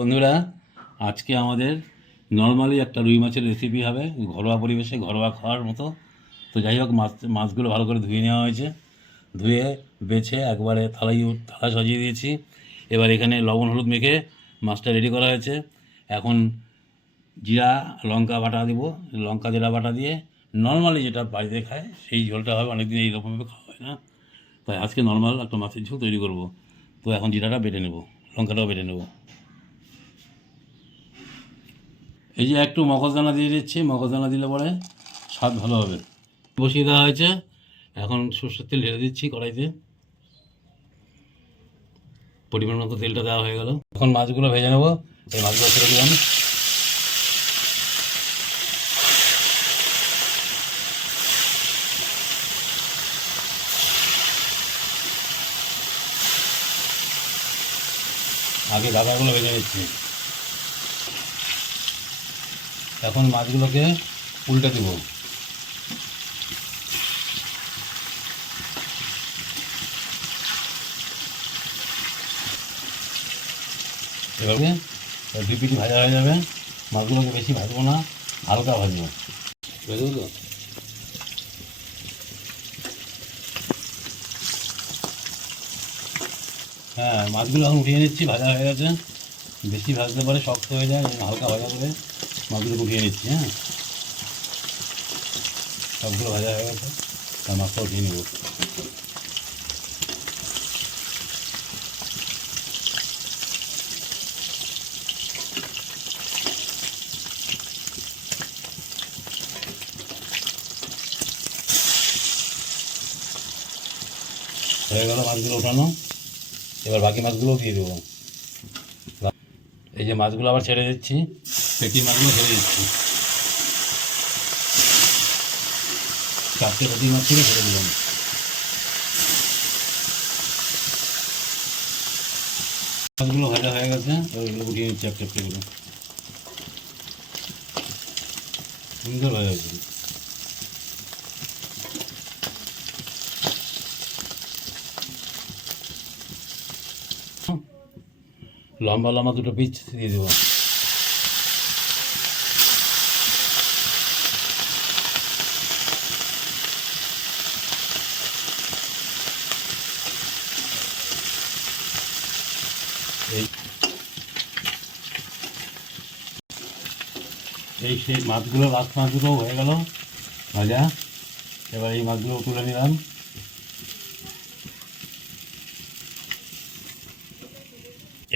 বন্ধুরা, আজকে আমাদের নর্মালি একটা রুই মাছের রেসিপি হবে, ঘরোয়া পরিবেশে ঘরোয়া খাওয়ার মতো। তো যাই হোক, মাছ, মাছগুলো ভালো করে ধুয়ে নেওয়া হয়েছে। ধুয়ে, বেছে, একবারে থালাই থালা সাজিয়ে দিয়েছি। এবার এখানে লবণ হলুদ মেখে মাছটা রেডি করা হয়েছে। এখন জিরা, লঙ্কা বাটা দিব। লঙ্কা, জিরা বাটা দিয়ে নর্মালি যেটা বাড়িতে খায়, সেই ঝোলটা হবে। অনেকদিন এইরকমভাবে খাওয়া হয় না। তাই আজকে নর্মাল একটা মাছের ঝোল তৈরি করব। তো এখন জিরাটা বেটে নেব, লঙ্কাটাও বেটে নেব। এই যে একটু মগজদানা দিয়ে দিচ্ছি মগজদানা দিলে পরে স্বাদ ভালো হবে। বসিয়ে দেওয়া হয়েছে। এখন সর্ষের তেল ঢেলে দিচ্ছি কড়াইতে। পরিমাণ মতো তেলটা দেওয়া হয়ে গেল। এখন মাছগুলো ভেজে নেব। এই মাছগুলো ছেড়ে দিলাম। আগে দাদাগুলো ভেজে নিচ্ছি। এখন মাছগুলোকে উল্টে দেব। এভাবে দুই পিটি ভাজা হয়ে যাবে। মাছগুলোকে বেশি ভাজবো না, হালকা ভাজবো। বুঝতে তো হ্যাঁ মাছগুলো এখন উঠিয়ে নিচ্ছি, ভাজা হয়ে গেছে। বেশি ভাজতে পারে, শক্ত হয়ে যায়, হালকা ভাজা করে। মাছগুলো উঠিয়ে নিচ্ছি হ্যাঁ। সবগুলো ভাজা হয়ে গেছে আর মাছটা উঠিয়ে নেব। হয়ে গেল মাছগুলো ওঠানো। এবার বাকি মাছগুলোও দিয়ে দেবো। এই যে মাছগুলো আবার ছেড়ে দিচ্ছি। পেটি মাছগুলো ছেড়ে দিচ্ছি চারটে পেটি মাছ ছেড়ে দিলাম। মাছগুলো ভাজা হয়ে গেছে এগুলো উঠিয়ে নিচ্ছি একটা করে। সুন্দর লম্বা লম্বা দুটো পিস দিয়ে দেবো। এই সেই মাছগুলো, লাস্ট মাছগুলো হয়ে গেল। ভাজা। এবার এই মাছগুলো তুলে নিলাম।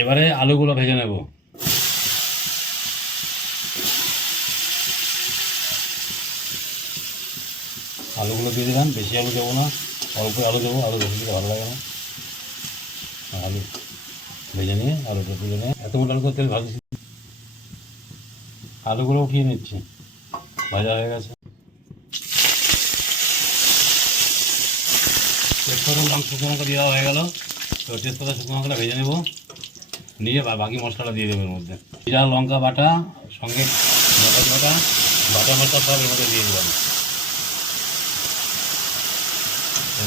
এবারে আলুগুলো ভেজে নেব। আলুগুলো দিয়ে দিলাম। বেশি আলু দেবো না। অল্প আলু দেবো। আলু বেশি দিলে ভালো লাগে না। আলু ভেজে নিয়ে, আলুটা তুলে নিয়ে। এত মোটা আলু তেল ভাজছি। আলুগুলো উঠিয়ে নিচ্ছি। ভাজা হয়ে গেছে। তেজপাতা শুকনো লঙ্কা দেওয়া হয়ে গেল। তো তেজপাতা শুকনো লঙ্কাটা ভেজে নেব। নিয়ে বাকি মশলাটা দিয়ে দেবো এর মধ্যে। জিরা, লঙ্কা বাটা, সঙ্গে মটর বাটা বাটা মশলা সব এর মধ্যে দিয়ে দেবেন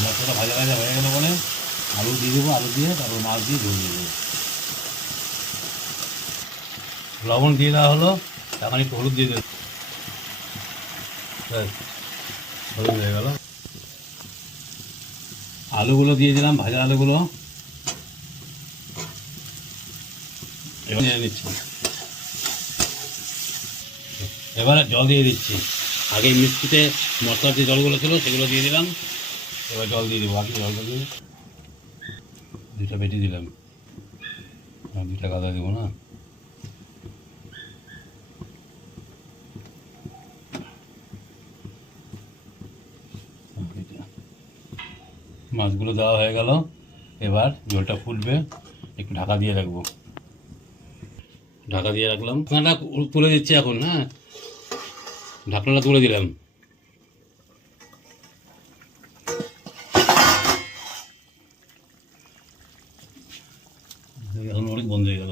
মশলাটা ভাজা ভাজা হয়ে গেলে বলে আলু দিয়ে দেবো, আলু দিয়ে, তারপর মাছ দিয়ে ধুয়ে দেবো। লবণ দিয়ে দেওয়া হলো। এখন একটু হলুদ দিয়ে হলুদ হয়ে গেল। আলুগুলো দিয়ে দিলাম, ভাজা আলুগুলো। এবার নিয়ে নিচ্ছি এবারে জল দিয়ে দিচ্ছি। আগে মিষ্টিতে মশলার যে জলগুলো ছিল, সেগুলো দিয়ে দিলাম। এবার জল দিয়ে দেবো। আগে জল দিয়ে দুটা বেটে দিলাম। দুটা গাদা দেবো না? মাছগুলো দেওয়া হয়ে গেল। এবার জলটা ফুটবে, একটু ঢাকা দিয়ে রাখব। ঢাকা দিয়ে রাখলাম। ঢাকনাটা তুলে দিচ্ছি এখন হ্যাঁ ঢাকনাটা তুলে দিলাম। এখন অনেক বন্ধ হয়ে গেল।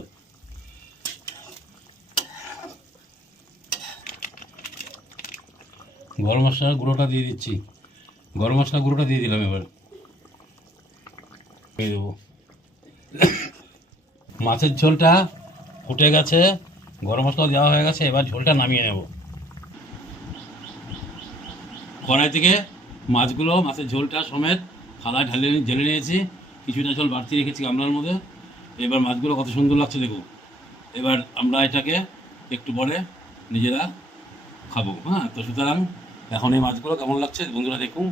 গরম মশলার গুঁড়োটা দিয়ে দিচ্ছি। গরম মশলা গুঁড়োটা দিয়ে দিলাম এবার। দেবো মাছের ঝোলটা ফুটে গেছে, গরম মশলা দেওয়া হয়ে গেছে, এবার ঝোলটা নামিয়ে নেব। কড়াই থেকে মাছগুলো, মাছের ঝোলটা সমেত থালায় ঢালে ঢেলে নিয়েছি। কিছুটা ঝোল বাড়তি রেখেছি গামলার মধ্যে। এবার মাছগুলো কত সুন্দর লাগছে দেখুন। এবার আমরা এটাকে একটু পরে নিজেরা খাব হ্যাঁ? তো সুতরাং এখন এই মাছগুলো কেমন লাগছে বন্ধুরা দেখুন।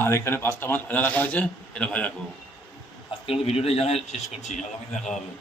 আর এখানে পাঁচটা মাছ ভাজা রাখা হয়েছে, এটা ভাজা করব। আজকের মতো ভিডিওটা জানাই শেষ করছি। আগামী দেখা হবে।